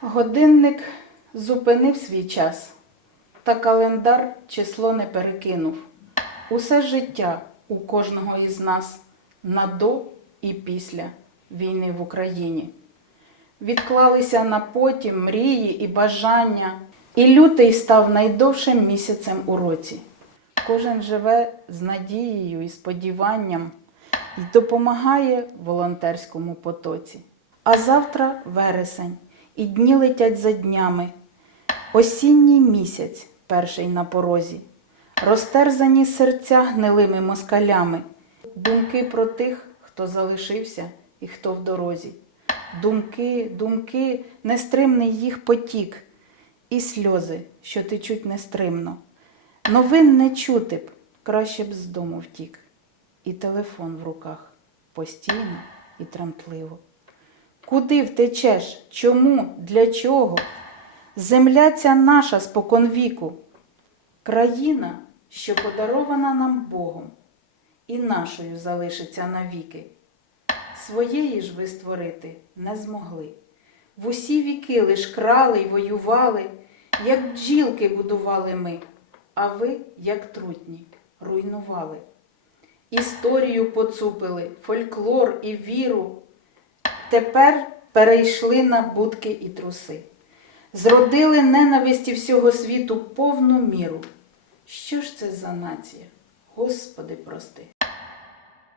Годинник зупинив свій час, та календар число не перекинув. Усе життя у кожного із нас на до і після війни в Україні. Відклалися на потім мрії і бажання, і лютий став найдовшим місяцем у році. Кожен живе з надією і сподіванням і допомагає волонтерському потоці. А завтра вересень, і дні летять за днями. Осінній місяць, перший на порозі, розтерзані серця гнилими москалями, думки про тих, хто залишився і хто в дорозі. Думки, думки, нестримний їх потік, і сльози, що течуть нестримно. Новин не чути б, краще б з дому втік. І телефон в руках постійно і тремтливо. Куди втечеш? Чому? Для чого? Земля ця наша споконвіку, країна, що подарована нам Богом, і нашою залишиться навіки. Своєї ж ви створити не змогли. В усі віки лиш крали й воювали, як бджілки будували ми, а ви, як трутні, руйнували. Історію поцупили, фольклор і віру. Тепер перейшли на будки і труси. Зродили ненависті всього світу повну міру. Що ж це за нація? Господи, прости.